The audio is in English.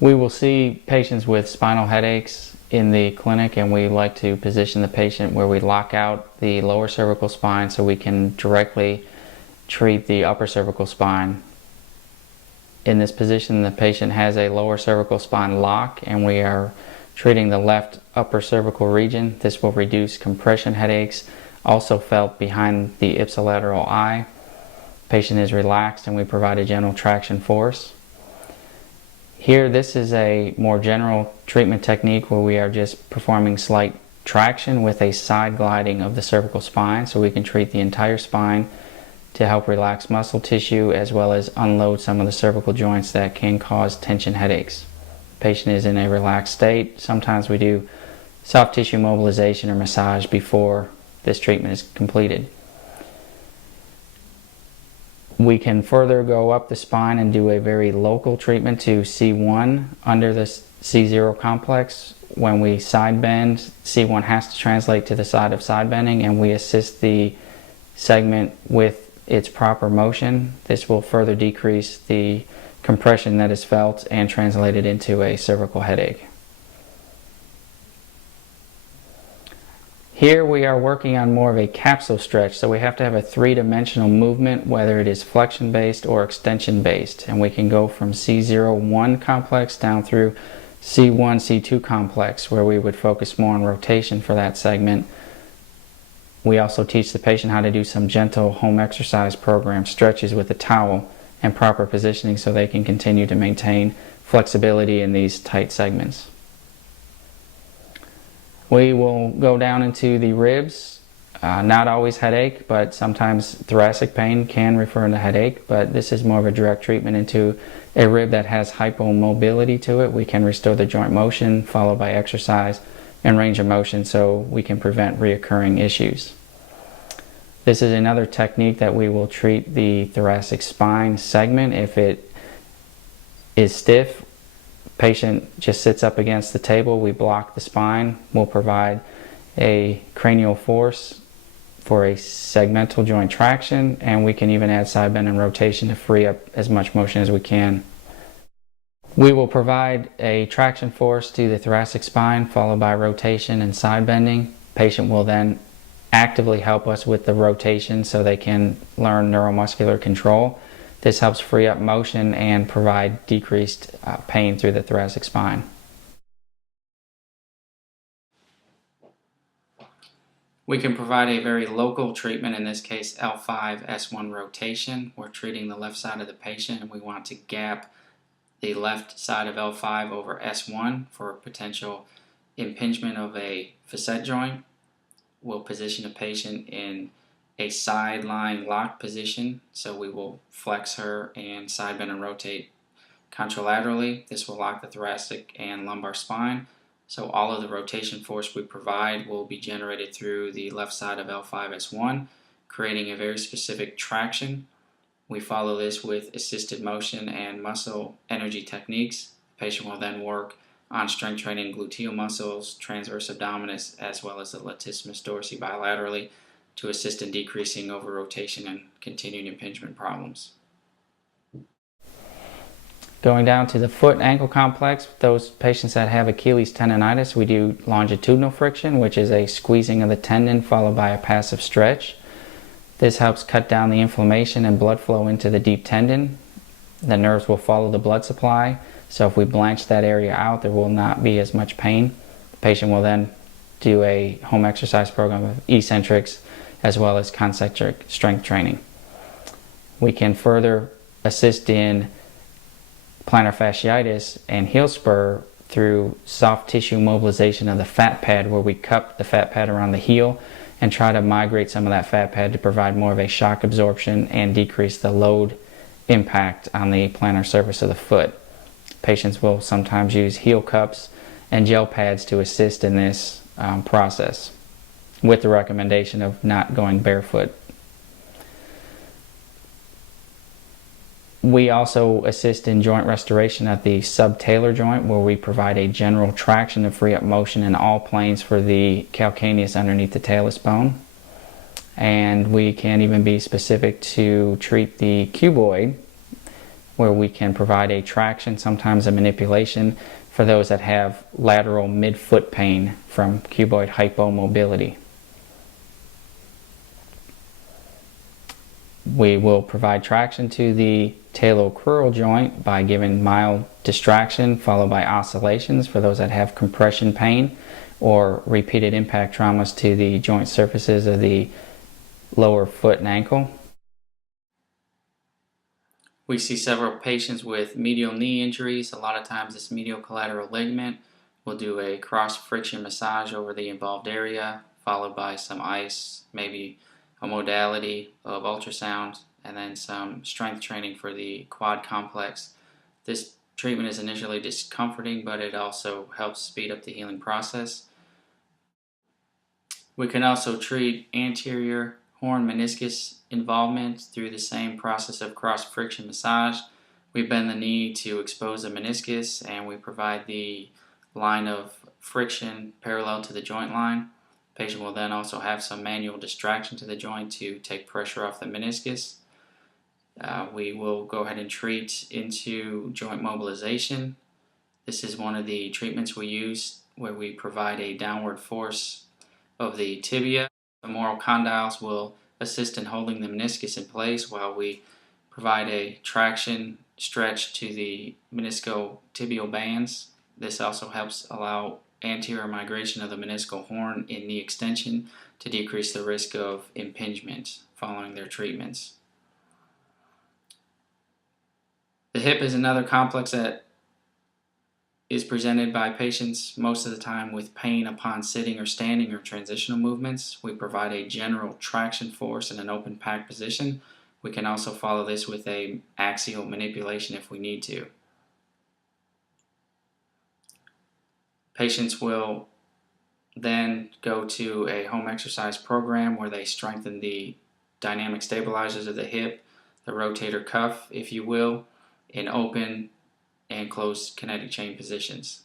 We will see patients with spinal headaches in the clinic, and we like to position the patient where we lock out the lower cervical spine so we can directly treat the upper cervical spine. In this position, the patient has a lower cervical spine lock, and we are treating the left upper cervical region. This will reduce compression headaches, also felt behind the ipsilateral eye. Patient is relaxed, and we provide a gentle traction force. Here, this is a more general treatment technique where we are just performing slight traction with a side gliding of the cervical spine, so we can treat the entire spine to help relax muscle tissue as well as unload some of the cervical joints that can cause tension headaches. Patient is in a relaxed state. Sometimes we do soft tissue mobilization or massage before this treatment is completed. We can further go up the spine and do a very local treatment to C1 under the C0 complex. When we side bend, C1 has to translate to the side of side bending, and we assist the segment with its proper motion. This will further decrease the compression that is felt and translated into a cervical headache. Here we are working on more of a capsule stretch, so we have to have a three-dimensional movement, whether it is flexion-based or extension-based. And we can go from C01 complex down through C1, C2 complex, where we would focus more on rotation for that segment. We also teach the patient how to do some gentle home exercise program stretches with a towel and proper positioning so they can continue to maintain flexibility in these tight segments. We will go down into the ribs. Not always headache, but sometimes thoracic pain can refer to headache, but this is more of a direct treatment into a rib that has hypomobility to it. We can restore the joint motion followed by exercise and range of motion so we can prevent reoccurring issues. This is another technique that we will treat the thoracic spine segment. If it is stiff, patient just sits up against the table, we block the spine, we'll provide a cranial force for a segmental joint traction, and we can even add side bend and rotation to free up as much motion as we can. We will provide a traction force to the thoracic spine followed by rotation and side bending. Patient will then actively help us with the rotation so they can learn neuromuscular control. This helps free up motion and provide decreased pain through the thoracic spine. We can provide a very local treatment, in this case L5-S1 rotation. We're treating the left side of the patient and we want to gap the left side of L5 over S1 for potential impingement of a facet joint. We'll position a patient in a side lying lock position, so we will flex her and side bend and rotate contralaterally. This will lock the thoracic and lumbar spine, so all of the rotation force we provide will be generated through the left side of L5-S1, creating a very specific traction. We follow this with assisted motion and muscle energy techniques. The patient will then work on strength training gluteal muscles, transverse abdominis, as well as the latissimus dorsi bilaterally, to assist in decreasing over rotation and continued impingement problems. Going down to the foot and ankle complex, those patients that have Achilles tendonitis, we do longitudinal friction, which is a squeezing of the tendon followed by a passive stretch. This helps cut down the inflammation and blood flow into the deep tendon. The nerves will follow the blood supply, so if we blanch that area out, there will not be as much pain. The patient will then do a home exercise program of eccentrics as well as concentric strength training. We can further assist in plantar fasciitis and heel spur through soft tissue mobilization of the fat pad, where we cup the fat pad around the heel and try to migrate some of that fat pad to provide more of a shock absorption and decrease the load impact on the plantar surface of the foot. Patients will sometimes use heel cups and gel pads to assist in this process, with the recommendation of not going barefoot. We also assist in joint restoration at the subtalar joint, where we provide a general traction to free up motion in all planes for the calcaneus underneath the talus bone. And we can even be specific to treat the cuboid where we can provide a traction, sometimes a manipulation, for those that have lateral midfoot pain from cuboid hypomobility. We will provide traction to the talocrural joint by giving mild distraction followed by oscillations for those that have compression pain or repeated impact traumas to the joint surfaces of the lower foot and ankle. We see several patients with medial knee injuries. A lot of times this medial collateral ligament. We'll do a cross friction massage over the involved area, followed by some ice, maybe a modality of ultrasound, and then some strength training for the quad complex. This treatment is initially discomforting, but it also helps speed up the healing process. We can also treat anterior horn meniscus involvement through the same process of cross friction massage. We bend the knee to expose the meniscus, and we provide the line of friction parallel to the joint line. The patient will then also have some manual distraction to the joint to take pressure off the meniscus. We will go ahead and treat into joint mobilization. This is one of the treatments we use where we provide a downward force of the tibia. Femoral condyles will assist in holding the meniscus in place while we provide a traction stretch to the meniscotibial bands. This also helps allow anterior migration of the meniscal horn in knee extension to decrease the risk of impingement following their treatments. The hip is another complex that is presented by patients most of the time with pain upon sitting or standing or transitional movements. We provide a general traction force in an open pack position. We can also follow this with a axial manipulation if we need to. Patients will then go to a home exercise program where they strengthen the dynamic stabilizers of the hip, the rotator cuff, if you will, in open and closed kinetic chain positions.